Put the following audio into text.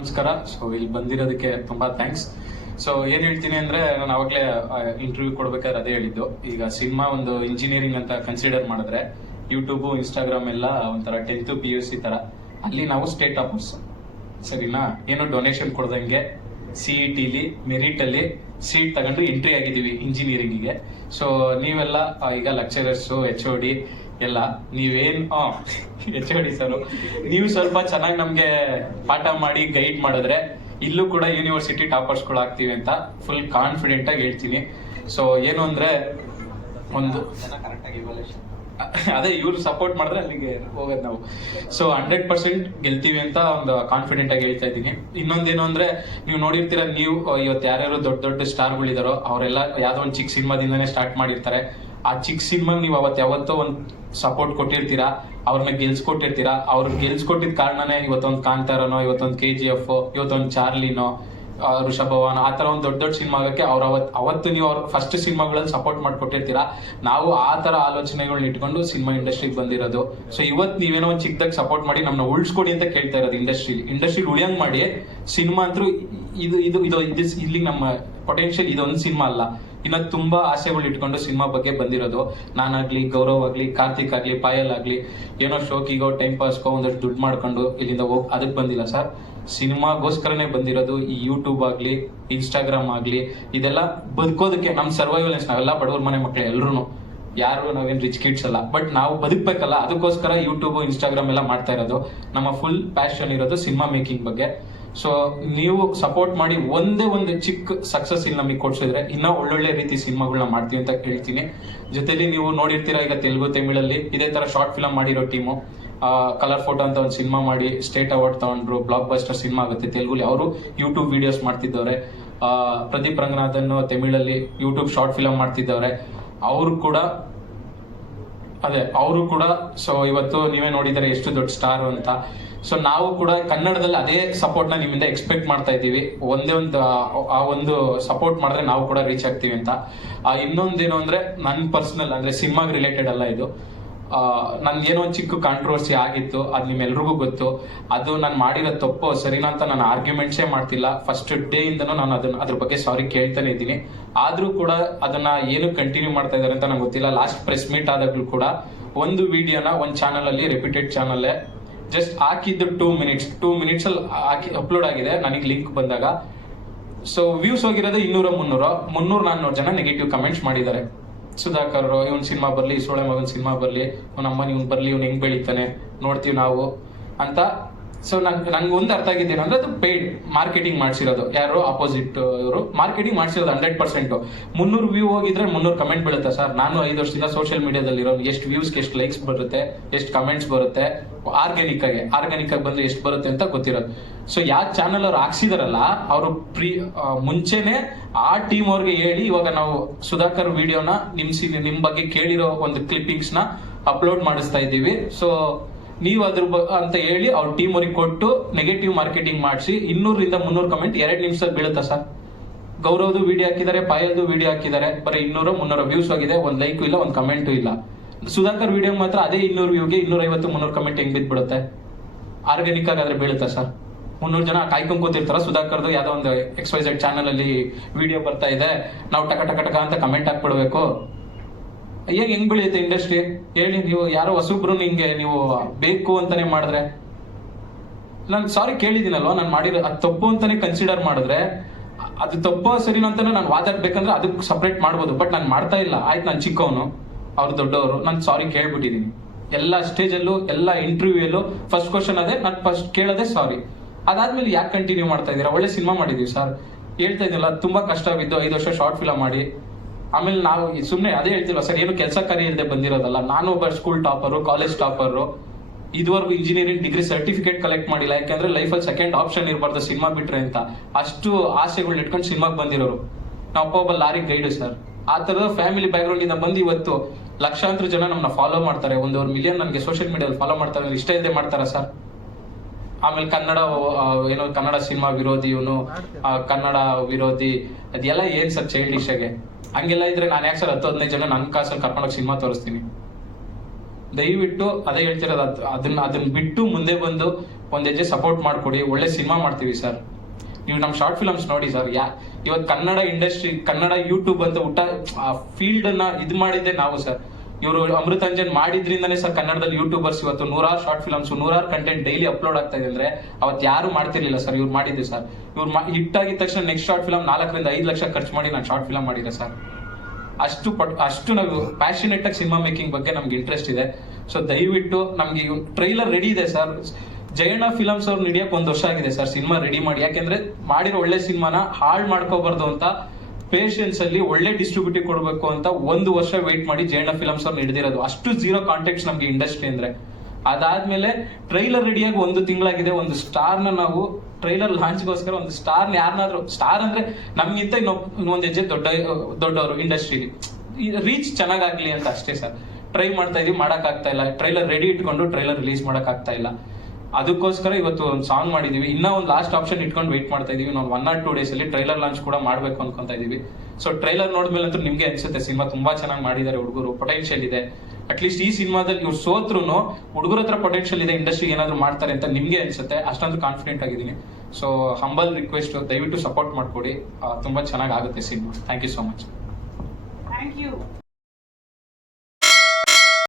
ನಮಸ್ಕಾರ. ಸೊ ಇಲ್ಲಿ ಬಂದಿರೋದಕ್ಕೆ ತುಂಬಾ ಥ್ಯಾಂಕ್ಸ್. ಸೊ ಏನ್ ಹೇಳ್ತೀನಿ ಅಂದ್ರೆ, ನಾನು ಅವಾಗಲೇ ಇಂಟರ್ವ್ಯೂ ಕೊಡ್ಬೇಕಾದ್ರೆ ಅದೇ ಹೇಳಿದ್ದು. ಈಗ ಸಿನಿಮಾ ಒಂದು ಇಂಜಿನಿಯರಿಂಗ್ ಅಂತ ಕನ್ಸಿಡರ್ ಮಾಡಿದ್ರೆ ಯೂಟ್ಯೂಬ್, ಇನ್ಸ್ಟಾಗ್ರಾಮ್ ಎಲ್ಲ ಒಂಥರ 10th PUC ತರ. ಅಲ್ಲಿ ನಾವು ಸ್ಟೇಟ್ ಟಾಪರ್ಸ್, ಸರಿನಾ? ಏನು ಡೊನೇಷನ್ ಕೊಡ್ದಂಗೆ CET-ಲಿ ಮೆರಿಟ್ ಅಲ್ಲಿ ಸೀಟ್ ತಗೊಂಡು ಎಂಟ್ರಿ ಆಗಿದೀವಿ ಇಂಜಿನಿಯರಿಂಗಿಗೆ. ಸೊ ನೀವೆಲ್ಲ ಈಗ ಲೆಕ್ಚರರ್ಸ್, HOD ಎಲ್ಲ ನೀವೇನ್ HOD ಸರ್, ನೀವು ಸ್ವಲ್ಪ ಚೆನ್ನಾಗಿ ನಮ್ಗೆ ಪಾಠ ಮಾಡಿ ಗೈಡ್ ಮಾಡಿದ್ರೆ ಇಲ್ಲೂ ಕೂಡ ಯೂನಿವರ್ಸಿಟಿ ಟಾಪರ್ಸ್ ಗಳು ಆಗ್ತೀವಿ ಅಂತ ಫುಲ್ ಕಾನ್ಫಿಡೆಂಟ್ ಆಗಿ ಹೇಳ್ತೀನಿ. ಸೊ ಏನು ಅಂದ್ರೆ, ಒಂದು ಅದೇ ಇವ್ರು ಸಪೋರ್ಟ್ ಮಾಡಿದ್ರೆ ಅಲ್ಲಿಗೆ ಹೋಗೋದು ನಾವು. ಸೊ 100% ಗೆಲ್ತೀವಿ ಅಂತ ಒಂದು ಕಾನ್ಫಿಡೆಂಟ್ ಆಗಿ ಹೇಳ್ತಾ ಇದ್ದೀನಿ. ಇನ್ನೊಂದೇನು ಅಂದ್ರೆ, ನೀವು ನೋಡಿರ್ತೀರ, ನೀವು ಇವತ್ತು ಯಾರ್ಯಾರು ದೊಡ್ಡ ದೊಡ್ಡ ಸ್ಟಾರ್ಗಳಿದಾರೋ ಅವರೆಲ್ಲ ಯಾವ್ದೋ ಒಂದು ಚಿಕ್ಕ ಸಿನಿಮಾದಿಂದಾನೇ ಸ್ಟಾರ್ಟ್ ಮಾಡಿರ್ತಾರೆ. ಆ ಚಿಕ್ಕ ಸಿನಿಮಾ ನೀವು ಯಾವತ್ತೋ ಒಂದು ಸಪೋರ್ಟ್ ಕೊಟ್ಟಿರ್ತೀರಾ, ಅವ್ರನ್ನ ಗೆಲ್ಸ್ಕೊಟ್ಟಿರ್ತೀರಾ. ಅವ್ರಿಗೆ ಗೆಲ್ಸ್ಕೊಟ್ಟಿದ ಕಾರಣನೇ ಇವತ್ತೊಂದು ಕಾಂತಾರನೋ, ಇವತ್ತೊಂದು KGF, ಇವತ್ತೊಂದು ಚಾರ್ಲಿನೋ, ಋಷಭವನ್, ಆ ತರ ಒಂದು ದೊಡ್ಡ ದೊಡ್ಡ ಸಿನಿಮಾ ಆಗಕ್ಕೆ ಅವತ್ತು ನೀವು ಅವ್ರ ಫಸ್ಟ್ ಸಿನಿಮಾಗಳಲ್ಲಿ ಸಪೋರ್ಟ್ ಮಾಡ್ಕೊಟ್ಟಿರ್ತೀರಾ. ನಾವು ಆ ತರ ಆಲೋಚನೆಗಳನ್ನ ಇಟ್ಕೊಂಡು ಸಿನಿಮಾ ಇಂಡಸ್ಟ್ರಿಗೆ ಬಂದಿರೋದು. ಸೊ ಇವತ್ತು ನೀವೇನೋ ಒಂದು ಚಿಕ್ಕದಾಗ ಸಪೋರ್ಟ್ ಮಾಡಿ ನಮ್ಮನ್ನ ಉಳಿಸ್ಕೊಡಿ ಅಂತ ಕೇಳ್ತಾ ಇರೋದು. ಇಂಡಸ್ಟ್ರಿ ಉಳಿಯಂಗ್ ಮಾಡಿ. ಸಿನಿಮಾ ಅಂತೂ ಇಲ್ಲಿ ನಮ್ಮ ಪೊಟೆನ್ಶಿಯಲ್ ಇದೊಂದು ಸಿನಿಮಾ ಅಲ್ಲ, ಇನ್ನ ತುಂಬಾ ಆಸೆಗಳು ಇಟ್ಕೊಂಡು ಸಿನಿಮಾ ಬಗ್ಗೆ ಬಂದಿರೋದು. ನಾನಾಗ್ಲಿ, ಗೌರವ್ ಆಗ್ಲಿ, ಕಾರ್ತಿಕ್ ಆಗ್ಲಿ, ಪಾಯಲ್ ಆಗ್ಲಿ, ಏನೋ ಶೋಕಿಗೋ ಟೈಮ್ ಪಾಸ್ಗೋ ಒಂದಷ್ಟು ದುಡ್ಡು ಮಾಡ್ಕೊಂಡು ಇಲ್ಲಿಂದ ಹೋಗಿ ಅದಕ್ಕೆ ಬಂದಿಲ್ಲ ಸರ್. ಸಿನಿಮಾಗೋಸ್ಕರನೇ ಬಂದಿರೋದು. ಈ ಯೂಟ್ಯೂಬ್ ಆಗ್ಲಿ, ಇನ್ಸ್ಟಾಗ್ರಾಮ್ ಆಗ್ಲಿ, ಇದೆಲ್ಲ ಬದುಕೋದಕ್ಕೆ ನಮ್ ಸರ್ವೈವಲ್ನೆಸ್. ನಾವೆಲ್ಲ ಬಡವ್ರ ಮನೆ ಮಕ್ಳು ಎಲ್ರು, ಯಾರು ನಾವೇನ್ ರಿಚ್ ಕಿಡ್ಸ್ ಅಲ್ಲ, ಬಟ್ ನಾವು ಬದುಕ್ಬೇಕಲ್ಲ, ಅದಕ್ಕೋಸ್ಕರ ಯೂಟ್ಯೂಬ್, ಇನ್ಸ್ಟಾಗ್ರಾಮ್ ಎಲ್ಲ ಮಾಡ್ತಾ ಇರೋದು. ನಮ್ಮ ಫುಲ್ ಪ್ಯಾಷನ್ ಇರೋದು ಸಿನಿಮಾ ಮೇಕಿಂಗ್ ಬಗ್ಗೆ. ಸೊ ನೀವು ಸಪೋರ್ಟ್ ಮಾಡಿ ಒಂದೇ ಒಂದು ಚಿಕ್ಕ ಸಕ್ಸಸ್ ಇಲ್ಲಿ ನಮಗೆ ಕೊಡ್ಸಿದ್ರೆ ಇನ್ನ ಒಳ್ಳೊಳ್ಳೆ ರೀತಿ ಸಿನಿಮಾಗಳನ್ನ ಮಾಡ್ತೀವಿ ಅಂತ ಹೇಳ್ತೀನಿ. ಜೊತೆಲಿ ನೀವು ನೋಡಿರ್ತೀರಾ, ಈಗ ತೆಲುಗು, ತಮಿಳಲ್ಲಿ ಇದೇ ತರ ಶಾರ್ಟ್ ಫಿಲಂ ಮಾಡಿರೋ ಟೀಮು ಕಲರ್ ಫೋಟೋ ಅಂತ ಒಂದು ಸಿನಿಮಾ ಮಾಡಿ ಸ್ಟೇಟ್ ಅವಾರ್ಡ್ ತಗೊಂಡ್ರು. ಬ್ಲಾಕ್ ಬಸ್ಟರ್ ಸಿನಿಮಾ ಆಗುತ್ತೆ ತೆಲುಗುಲಿ. ಅವರು ಯೂಟ್ಯೂಬ್ ವಿಡಿಯೋಸ್ ಮಾಡ್ತಿದ್ದವ್ರೆ. ಪ್ರದೀಪ್ ರಂಗನಾಥನ್ ತಮಿಳಲ್ಲಿ ಯೂಟ್ಯೂಬ್ ಶಾರ್ಟ್ ಫಿಲಂ ಮಾಡ್ತಿದ್ದವ್ರೆ. ಅವರು ಕೂಡ ಸೊ ಇವತ್ತು ನೀವೇ ನೋಡಿದರೆ ಎಷ್ಟು ದೊಡ್ಡ ಸ್ಟಾರ್ ಅಂತ. ಸೊ ನಾವು ಕೂಡ ಕನ್ನಡದಲ್ಲಿ ಅದೇ ಸಪೋರ್ಟ್ ನ ನಿಮ್ಮಿಂದ ಎಕ್ಸ್ಪೆಕ್ಟ್ ಮಾಡ್ತಾ ಇದ್ದೀವಿ. ಆ ಒಂದು ಸಪೋರ್ಟ್ ಮಾಡಿದ್ರೆ ನಾವು ಕೂಡ ರೀಚ್ ಆಗ್ತೀವಿ ಅಂತ. ಇನ್ನೊಂದೇನು ಅಂದ್ರೆ, ನನ್ ಪರ್ಸನಲ್ ಅಂದ್ರೆ ಸಿನಿಮಾಗ್ ರಿಲೇಟೆಡ್ ಅಲ್ಲ ಇದು. ನನ್ಗೇನೋ ಒಂದು ಚಿಕ್ಕ ಕಾಂಟ್ರವರ್ಸಿ ಆಗಿತ್ತು, ಅದು ನಿಮ್ಮೆಲ್ರಿಗೂ ಗೊತ್ತು. ಅದು ನಾನು ಮಾಡಿರೋ ತಪ್ಪು ಸರಿನಾ ಅಂತ ನಾನು ಆರ್ಗ್ಯುಮೆಂಟ್ಸೇ ಮಾಡ್ತಿಲ್ಲ. ಫಸ್ಟ್ ಡೇ ಇಂದನೂ ನಾನು ಅದ್ರ ಬಗ್ಗೆ ಸಾರಿ ಕೇಳ್ತಾನೆ ಇದ್ದೀನಿ. ಆದ್ರೂ ಕೂಡ ಅದನ್ನ ಏನು ಕಂಟಿನ್ಯೂ ಮಾಡ್ತಾ ಇದಾರೆ ಅಂತ ನಂಗೆ ಗೊತ್ತಿಲ್ಲ. ಲಾಸ್ಟ್ ಪ್ರೆಸ್ ಮೀಟ್ ಆದಾಗ್ಲೂ ಕೂಡ ಒಂದು ವಿಡಿಯೋನ ಒಂದು ಚಾನಲ್ ಅಲ್ಲಿ, ರೆಪ್ಯೂಟೆಡ್ ಚಾನಲ್, ಜಸ್ಟ್ ಹಾಕಿದ್ದು 2 ಮಿನಿಟ್ಸ್ ಅಲ್ಲಿ ಅಪ್ಲೋಡ್ ಆಗಿದೆ. ನನಗೆ ಲಿಂಕ್ ಬಂದಾಗ ಸೊ ವ್ಯೂಸ್ ಹೋಗಿರೋದು 200-300 ಜನ ನೆಗೆಟಿವ್ ಕಮೆಂಟ್ಸ್ ಮಾಡಿದ್ದಾರೆ. ಸುಧಾಕರ್, ಇವನ್ ಸಿನಿಮಾ ಬರ್ಲಿ, ಸೋಳೆ ಮಗನ್ ಸಿನಿಮಾ ಬರ್ಲಿ, ಅವ್ನ ಅಮ್ಮನ ಇವ್ನ್ ಬರ್ಲಿ, ಇವ್ನು ಹೆಂಗ್ ಬೆಳಿತಾನೆ ನೋಡ್ತೀವಿ ನಾವು ಅಂತ. ಸೊ ನಂಗೆ ಒಂದು ಅರ್ಥ ಆಗಿದ್ದೇನೆ ಅಂದ್ರೆ, ಅದು ಪೇಯ್ಡ್ ಮಾರ್ಕೆಟಿಂಗ್ ಮಾಡ್ಸಿರೋದು. ಯಾರು ಅಪೋಸಿಟ್ ಇವರು ಮಾರ್ಕೆಟಿಂಗ್ ಮಾಡ್ಸಿರೋದು 100%. 300 ವ್ಯೂ ಹೋಗಿದ್ರೆ 300 ಕಮೆಂಟ್ ಬೀಳುತ್ತೆ ಸರ್. ನಾನು 5 ವರ್ಷದಿಂದ ಸೋಷಿಯಲ್ ಮೀಡಿಯಾದಲ್ಲಿ ಇರೋ, ಎಷ್ಟು ವ್ಯೂಸ್ಗೆ ಎಷ್ಟು ಲೈಕ್ಸ್ ಬರುತ್ತೆ, ಎಷ್ಟು ಕಮೆಂಟ್ಸ್ ಬರುತ್ತೆ, ಆರ್ಗ್ಯಾನಿಕ್ ಆಗಿ ಬಂದ್ರೆ ಎಷ್ಟು ಬರುತ್ತೆ ಅಂತ ಗೊತ್ತಿರೋದು. ಸೊ ಯಾವ ಚಾನಲ್ ಅವ್ರು ಹಾಕ್ಸಿದಾರಲ್ಲ, ಅವರು ಮುಂಚೆನೆ ಆ ಟೀಮ್ ಅವ್ರಿಗೆ ಹೇಳಿ, ಇವಾಗ ನಾವು ಸುಧಾಕರ್ ವಿಡಿಯೋನ ನಿಮ್ ಬಗ್ಗೆ ಕೇಳಿರೋ ಒಂದು ಕ್ಲಿಪ್ಪಿಂಗ್ಸ್ ನ ಅಪ್ಲೋಡ್ ಮಾಡಿಸ್ತಾ ಇದ್ದೀವಿ. ಸೊ ನೀವು ಅದ್ರ ಅಂತ ಹೇಳಿ ಅವ್ರ ಟೀಮ್ ಅವ್ರಿಗೆ ಕೊಟ್ಟು ನೆಗೆಟಿವ್ ಮಾರ್ಕೆಟಿಂಗ್ ಮಾಡಿಸಿ 200-300 ಕಮೆಂಟ್ 2 ನಿಮಿಷದಲ್ಲಿ ಬೀಳುತ್ತಾ ಸರ್? ಗೌರವ್ದು ವಿಡಿಯೋ ಹಾಕಿದ್ದಾರೆ, ಪಾಯಲ್ದು ವಿಡಿಯೋ ಹಾಕಿದ್ದಾರೆ, ಬರೀ 200-300 ವ್ಯೂಸ್ ಹೋಗಿದೆ, ಒಂದ್ ಲೈಕ್ ಇಲ್ಲ, ಒಂದ್ ಕಮೆಂಟು ಇಲ್ಲ. ಸುಧಾಕರ್ ವಿಡಿಯೋ ಮಾತ್ರ ಅದೇ 200 ವ್ಯೂಗೆ 250-300 ಕಮೆಂಟ್ ಹೆಂಗ್ ಬಿದ್ಬಿಡುತ್ತೆ? Organic ಆಗಾದ್ರೆ ಬೀಳುತ್ತಾ sir? 300 ಜನ ಕಾಯ್ಕೊಂಡ್ ಕೂತಿರ್ತಾರ. ಸುಧಾಕರ್ದು ಯಾವ್ದೋ ಒಂದು XYZ ಚಾನಲ್ ಅಲ್ಲಿ ವಿಡಿಯೋ ಬರ್ತಾ ಇದೆ, ನಾವು ಟಕ ಅಂತ ಕಮೆಂಟ್ ಹಾಕ್ಬಿಡ್ಬೇಕು? ಹೆಂಗ್ ಬೆಳೆಯುತ್ತೆ ಇಂಡಸ್ಟ್ರಿ ಹೇಳಿ? ನೀವು ಯಾರೋ ಹೊಸಬ್ರು ನಿಂಗೆ ನೀವು ಬೇಕು ಅಂತಾನೆ ಮಾಡಿದ್ರೆ, ನಾನು ಸಾರಿ ಕೇಳಿದ್ದೀನಲ್ವಾ, ನಾನು ಮಾಡಿರೋ ಅದು ತಪ್ಪು ಅಂತಾನೆ ಕನ್ಸಿಡರ್ ಮಾಡಿದ್ರೆ, ಅದು ತಪ್ಪು ಸರಿನೋ ಅಂತಾನೆ ನಾನು ವಾದಾಡ್ಬೇಕಂದ್ರೆ ಅದಕ್ಕೆ ಸಪ್ರೇಟ್ ಮಾಡ್ಬೋದು. ಬಟ್ ನಾನು ಮಾಡ್ತಾ ಇಲ್ಲ. ಆಯ್ತು, ನಾನು ಚಿಕ್ಕವನು, ಅವ್ರು ದೊಡ್ಡವರು, ನಾನು ಸಾರಿ ಕೇಳ್ಬಿಟ್ಟಿದ್ದೀನಿ. ಎಲ್ಲ ಸ್ಟೇಜಲ್ಲೂ, ಎಲ್ಲ ಇಂಟರ್ವ್ಯೂಯಲ್ಲೂ ಫಸ್ಟ್ ಕ್ವಶನ್ ಅದೇ, ನಾನು ಫಸ್ಟ್ ಕೇಳೋದೇ ಸಾರಿ. ಅದಾದ್ಮೇಲೆ ಯಾಕೆ ಕಂಟಿನ್ಯೂ ಮಾಡ್ತಾ ಇದ್ದೀರಾ? ಒಳ್ಳೆ ಸಿನಿಮಾ ಮಾಡಿದೀವಿ ಸರ್, ಹೇಳ್ತಾ ಇದ್ದಿಲ್ಲ. ತುಂಬಾ ಕಷ್ಟವಿದ್ದು 5 ವರ್ಷ ಶಾರ್ಟ್ ಫಿಲಂ ಮಾಡಿ, ಆಮೇಲೆ ನಾವು ಸುಮ್ಮನೆ ಅದೇ ಹೇಳ್ತಿಲ್ವ ಸರ್, ಏನು ಕೆಲಸ ಕಾರ್ಯ ಇಲ್ಲದೆ ಬಂದಿರೋದಲ್ಲ. ನಾನು ಒಬ್ಬ ಸ್ಕೂಲ್ ಟಾಪರು, ಕಾಲೇಜ್ ಟಾಪರು, ಇದುವರೆಗೂ ಇಂಜಿನಿಯರಿಂಗ್ ಡಿಗ್ರಿ ಸರ್ಟಿಫಿಕೇಟ್ ಕಲೆಕ್ಟ್ ಮಾಡಿಲ್ಲ. ಯಾಕಂದ್ರೆ ಲೈಫಲ್ಲಿ ಸೆಕೆಂಡ್ ಆಪ್ಷನ್ ಇರಬಾರ್ದು ಸಿನಿಮಾ ಬಿಟ್ರೆ ಅಂತ. ಅಷ್ಟು ಆಸೆಗಳನ್ನ ಇಟ್ಕೊಂಡು ಸಿನಿಮಾಗೆ ಬಂದಿರೋರು. ನಾವು ಒಬ್ಬ ಲಾರಿ ಗೈಡು ಸರ್. ಆ ತರದ ಫ್ಯಾಮಿಲಿ ಬ್ಯಾಕ್ ಗ್ರೌಂಡ್ ಇಂದ ಬಂದು ಇವತ್ತು ಲಕ್ಷಾಂತರ ಜನ ನಮ್ಮನ್ನ ಫಾಲೋ ಮಾಡ್ತಾರೆ. 1 ಮಿಲಿಯನ್ ನನಗೆ ಸೋಷಿಯಲ್ ಮೀಡಿಯಾದಲ್ಲಿ ಫಾಲೋ ಮಾಡ್ತಾರೆ. ಇಷ್ಟ ಇಲ್ಲದೆ ಮಾಡ್ತಾರ ಸರ್? ಆಮೇಲೆ ಕನ್ನಡ ಸಿನಿಮಾ ವಿರೋಧಿ, ಇವನು ಕನ್ನಡ ವಿರೋಧಿ, ಅದೆಲ್ಲ ಏನ್ ಸರ್ ಚೈಲ್ಡಿಶ್ ಆಗಿ? ಹಂಗೆಲ್ಲ ಇದ್ರೆ ನಾನು ಯಾಕೆ ಸರ್ 10-15 ಜನ ನನ್ನ ಕಾಸಲ್ಲಿ ಕರ್ಕೊಂಡೋಗಿ ಸಿನಿಮಾ ತೋರಿಸ್ತೀನಿ? ದಯವಿಟ್ಟು ಅದೇ ಹೇಳ್ತಿರೋದು, ಅದನ್ನ ಬಿಟ್ಟು ಮುಂದೆ ಬಂದು ಒಂದ್ ಹೆಜ್ಜೆ ಸಪೋರ್ಟ್ ಮಾಡ್ಕೊಡಿ, ಒಳ್ಳೆ ಸಿನಿಮಾ ಮಾಡ್ತೀವಿ ಸರ್. ನೀವು ನಮ್ಮ ಶಾರ್ಟ್ ಫಿಲಮ್ಸ್ ನೋಡಿ ಸರ್. ಇವತ್ತು ಕನ್ನಡ ಇಂಡಸ್ಟ್ರಿ, ಕನ್ನಡ ಯೂಟ್ಯೂಬ್ ಅಂತ ಫೀಲ್ಡ್ ಅನ್ನ ಇದು ಮಾಡಿದ್ದೆ ನಾವು ಸರ್. ಇವರು ಅಮೃತಾಂಜನ್ ಮಾಡಿದ್ರಿಂದನೇ ಸರ್ ಕನ್ನಡದಲ್ಲಿ ಯೂಟ್ಯೂಬರ್ಸ್ ಇವತ್ತು 100 short films, 100 content daily upload ಆಗ್ತಾ ಇದೆ ಅಂದ್ರೆ ಅವತ್ತು ಯಾರು ಮಾಡ್ತಿರ್ಲಿಲ್ಲ ಸರ್, ಇವ್ರು ಮಾಡಿದ್ವಿ ಸರ್. ಇವ್ರು ಹಿಟ್ ಆಗಿದ ತಕ್ಷಣ ನೆಕ್ಸ್ಟ್ ಶಾರ್ಟ್ ಫಿಲಮ್ 4 ರಿಂದ 5 ಲಕ್ಷ ಖರ್ಚು ಮಾಡಿ ನಾನು ಶಾರ್ಟ್ ಫಿಲಮ್ ಮಾಡಿದೆ ಸರ್. ಅಷ್ಟು ನಾವು ಪ್ಯಾಷನೇಟ್ ಆಗಿ ಸಿನಿಮಾ ಮೇಕಿಂಗ್ ಬಗ್ಗೆ ನಮ್ಗೆ ಇಂಟ್ರೆಸ್ಟ್ ಇದೆ. ಸೊ ದಯವಿಟ್ಟು ನಮ್ಗೆ ಟ್ರೈಲರ್ ರೆಡಿ ಇದೆ ಸರ್. ಜಯಣ್ಣ ಫಿಲಮ್ಸ್ ಅವ್ರು ನಡೆಯಕ್ಕೆ 1 ವರ್ಷ ಆಗಿದೆ ಸರ್ ಸಿನಿಮಾ ರೆಡಿ ಮಾಡಿ. ಯಾಕೆಂದ್ರೆ ಮಾಡಿರೋ ಒಳ್ಳೆ ಸಿನಿಮಾನ ಹಾಳು ಮಾಡ್ಕೋಬಾರ್ದು ಅಂತ ಪೇಷನ್ಸ್ ಅಲ್ಲಿ ಒಳ್ಳೆ ಡಿಸ್ಟ್ರಿಬ್ಯೂಟಿವ್ ಕೊಡಬೇಕು ಅಂತ 1 ವರ್ಷ ವೇಟ್ ಮಾಡಿ ಜಯಣ್ಣ ಫಿಲಮ್ಸ್ ಅವ್ರು ನಡೆದಿರೋದು. ಅಷ್ಟು ಜೀರೋ ಕಾಂಟ್ಯಾಕ್ಟ್ಸ್ ನಮ್ಗೆ ಇಂಡಸ್ಟ್ರಿ ಅಂದ್ರೆ. ಅದಾದ್ಮೇಲೆ ಟ್ರೈಲರ್ ರೆಡಿಯಾಗಿ 1 ತಿಂಗಳಾಗಿದೆ. ಒಂದು ಸ್ಟಾರ್ ನ ನಾವು ಟ್ರೈಲರ್ ಲಾಂಚ್ಗೋಸ್ಕರ ಒಂದು ಸ್ಟಾರ್ ಯಾರನ್ನಾದ್ರೂ, ಸ್ಟಾರ್ ಅಂದ್ರೆ ನಮ್ಗಿಂತ ಇನ್ನೊಂದ್ ಹೆಜ್ಜೆ ದೊಡ್ಡವರು ಇಂಡಸ್ಟ್ರಿಲಿ, ರೀಚ್ ಚೆನ್ನಾಗಾಗ್ಲಿ ಅಂತ ಅಷ್ಟೇ ಸರ್ ಟ್ರೈ ಮಾಡ್ತಾ ಇದೀವಿ. ಮಾಡಕ್ ಆಗ್ತಾ ಇಲ್ಲ. ಟ್ರೈಲರ್ ರೆಡಿ ಇಟ್ಕೊಂಡು ಟ್ರೈಲರ್ ರಿಲೀಸ್ ಮಾಡಕ್ ಆಗ್ತಾ ಇಲ್ಲ. ಅದಕ್ಕೋಸ್ಕರ ಇವತ್ತು ಒಂದು ಸಾಂಗ್ ಮಾಡಿದೀವಿ. ಇನ್ನ ಒಂದು ಲಾಸ್ಟ್ ಆಪ್ಷನ್ ಇಟ್ಕೊಂಡು ವೇಟ್ ಮಾಡ್ತಾ ಇದೀವಿ. ನಾವು 1 or 2 days ಅಲ್ಲಿ ಟ್ರೈಲರ್ ಲಾಂಚ್ ಕೂಡ ಮಾಡ್ಬೇಕು ಅನ್ಕೊಂತ ಇದೀವಿ. ಸೊ ಟ್ರೈಲರ್ ನೋಡಿದ್ಮೇಲೆ ಅಂತೂ ನಿಮ್ಗೆ ಅನ್ಸುತ್ತೆ ಸಿನಿಮಾ ತುಂಬಾ ಚೆನ್ನಾಗಿ ಮಾಡಿದ್ದಾರೆ, ಹುಡುಗರು ಪೊಟೆನ್ಶಿಯಲ್ ಇದೆ. ಅಟ್ಲೀಸ್ಟ್ ಈ ಸಿನಿಮಾದಲ್ಲಿ ಇವ್ರು ಸೋತ್ರು ಹುಡುಗರ ಹತ್ರ ಪೊಟೆನ್ಶಿಯಲ್ ಇದೆ, ಇಂಡಸ್ಟ್ರಿ ಏನಾದ್ರು ಮಾಡ್ತಾರೆ ಅಂತ ನಿಮ್ಗೆ ಅನ್ಸುತ್ತೆ. ಅಷ್ಟೊಂದು ಕಾನ್ಫಿಡೆಂಟ್ ಆಗಿದ್ದೀನಿ. ಸೊ ಹಂಬಲ್ ರಿಕ್ವೆಸ್ಟ್, ದಯವಿಟ್ಟು ಸಪೋರ್ಟ್ ಮಾಡ್ಕೊಡಿ. ತುಂಬಾ ಚೆನ್ನಾಗಿ ಆಗುತ್ತೆ cinema. Thank you so much. Thank you.